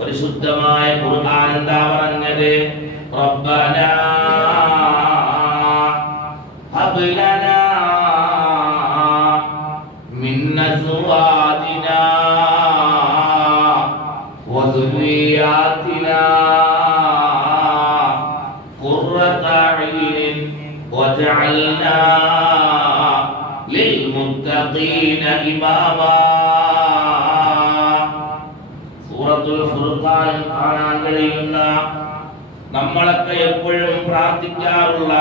പരിശുദ്ധമായ ഖുർആൻ എന്താ പറഞ്ഞത്? റബ്ബനാ ഹബ് ലനാ മിൻ അസ്വാജിനാ വദുരിയാതിനാ ഖുർറത അയ്യുൻ വജഅൽനാ ലിൽമുത്തഖീന ഇമാമാ. സൂറത്തുൽ ഫുർഖാൻ കാണാൻ കഴിയുന്ന, നമ്മളൊക്കെ എപ്പോഴും പ്രാർത്ഥിക്കാറുള്ള,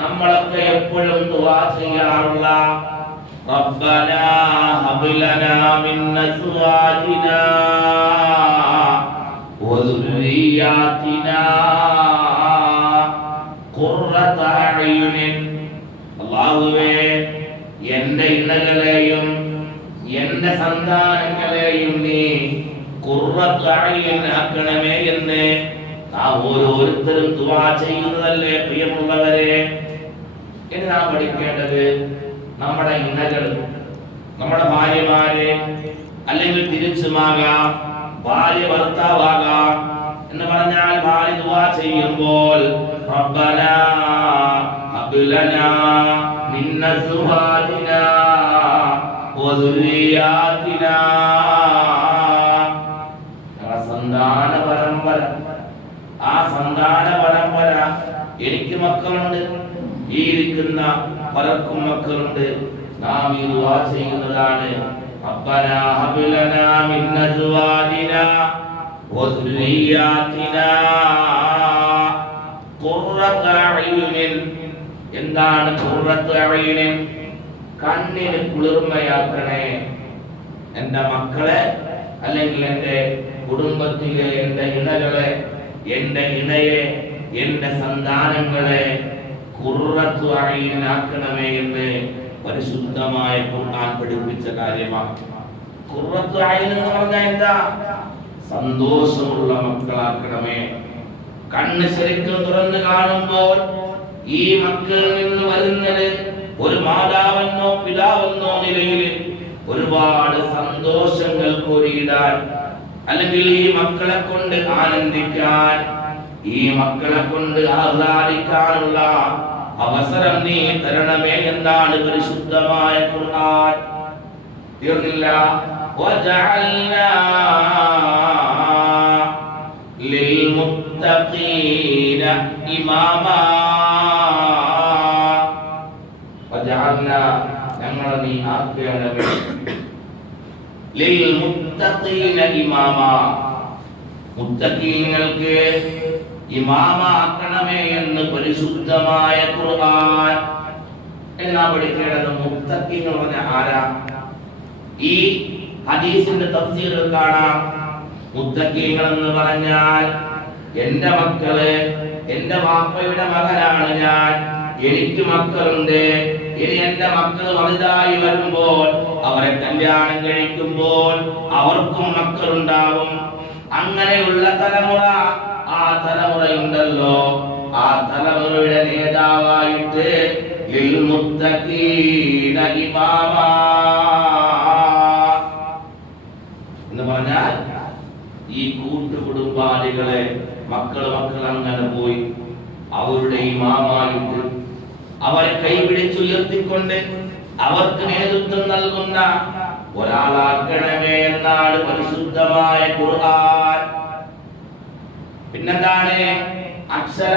നമ്മളൊക്കെ എപ്പോഴും ദുആ ചെയ്യാറുള്ള റബ്ബനാ ഹബ് ലനാ മിൻ അസ്വാജിനാ വദുരിയാതിനാ ഖുർറത അയ്യുൻ. അല്ലാഹുവേ, എൻ്റെ ഇണകളെയും എൻ്റെ സന്താനങ്ങളെയും നീ ഖുർറത അയ്യുൻ ആക്കണമേ എന്ന് നാം ഓരോരുത്തരും ദുആ ചെയ്യുന്നതല്ലേ പ്രിയമുള്ളവരെ? ഇനി നാം പഠിക്കേണ്ടത് നമ്മുടെ ഇണകൾ, നമ്മുടെ ഭാര്യമാരെ, അല്ലെങ്കിൽ തിരിച്ചുമാകാം, ഭാര്യ ഭർത്താവാകാം എന്ന് പറഞ്ഞാൽ ഭാര്യ ദുആ ചെയ്യുമ്പോൾ റബ്ബനാ ഹബ് ലനാ മിൻ അസ്വാജിനാ വദുരിയാതിനാ, സന്താന പരമ്പര, ആ സന്താന പരമ്പര, എനിക്ക് മക്കളുണ്ട്, ഈ ഇരിക്കുന്ന പലർക്കും മക്കളുണ്ട്, നാം ഈ ദുആ ചെയ്യുന്നതാണ് റബ്ബനാ ഹബ് ലനാ മിൻ അസ്വാജിനാ വദുരിയാതിനാ ഖുർറത അയ്യുൻ. എന്താണ് ഖുർറത അയ്യുൻ? കണ്ണിന് കുളിർമയാക്കണേ എൻ്റെ മക്കളെ, അല്ലെങ്കിൽ എൻ്റെ കുടുംബത്തിലെ എൻ്റെ ഇണകളെ, എൻ്റെ ഇണയെ, എൻ്റെ സന്താനങ്ങളെ ഖുർറത അയ്യുൻ ആക്കണമേ എന്ന് പരിശുദ്ധമായ ഖുർആൻ പഠിപ്പിച്ച കാര്യമാണ്. ഖുർറത അയ്യുൻ എന്ന് പറഞ്ഞാൽ എന്താ? സന്തോഷമുള്ള മക്കളാക്കണമേ. കണ്ണ് ശരിക്കും തുറന്ന് കാണുമ്പോൾ ഈ മക്കളിൽ നിന്ന് വരുന്നത് ഒരു മാതാവെന്നോ പിതാവെന്നോ നിലയിൽ ഒരുപാട് സന്തോഷങ്ങൾ കോരിയിടാൻ, അല്ലെങ്കിൽ ഈ മക്കളെ കൊണ്ട് ആനന്ദിക്കാൻ, ഈ മക്കളെ കൊണ്ട് ആഹ്ലാദിക്കാനുള്ള അവസരം നീ തരണമേ എന്നാണ് പരിശുദ്ധമായ ഖുർആൻ. തീർന്നില്ല. വജഅൽനാ ലിൽമുത്തഖീന ഇമാമാ. വജഅൽനാ, ഞങ്ങളെ നീ ആക്കണമേ, ലിൽമുത്തഖീന ഇമാമാ, മുത്തഖീങ്ങൾക്ക് ഇമാമാക്കണമേ എന്ന് പരിശുദ്ധമായ ഖുർആൻ. എന്നാ പഠിക്കേണ്ടത്? മുത്തഖീൻ എന്ന് പറഞ്ഞാൽ ആരാ? ഈ ഹദീസിന്റെ തഫ്സീറിൽ കാണാം, മുത്തഖീങ്ങൾ എന്ന് പറഞ്ഞാൽ എൻ്റെ മക്കള്, എൻ്റെ വാപ്പയുടെ മകനാണ് ഞാൻ, എനിക്ക് മക്കളുണ്ട്, ഇനി എൻ്റെ മക്കൾ വലുതായി വരുമ്പോൾ അവരെ കല്യാണം കഴിക്കുമ്പോൾ അവർക്കും മക്കളുണ്ടാവും. അങ്ങനെയുള്ള തലമുറ, ആ തലമുറയുണ്ടല്ലോ, ആ തലമുറയുടെ നേതാവായിട്ട് ലിൽമുത്തഖീന ഇമാമാ എന്ന് പറഞ്ഞാൽ ഈ കൂട്ടുകുടുംബാദികളെ മക്കൾ അങ്ങനെ പോയി അവരുടെ ഇമാമായിട്ട് അവരെ കൈപിടിച്ചുയർത്തിക്കൊണ്ട് അവർക്ക് നേതൃത്വം നൽകുന്ന ഒരാളാക്കണമേ എന്നാണ് പരിശുദ്ധമായ ഖുർആൻ. പിന്നെന്താണ്? അക്ഷര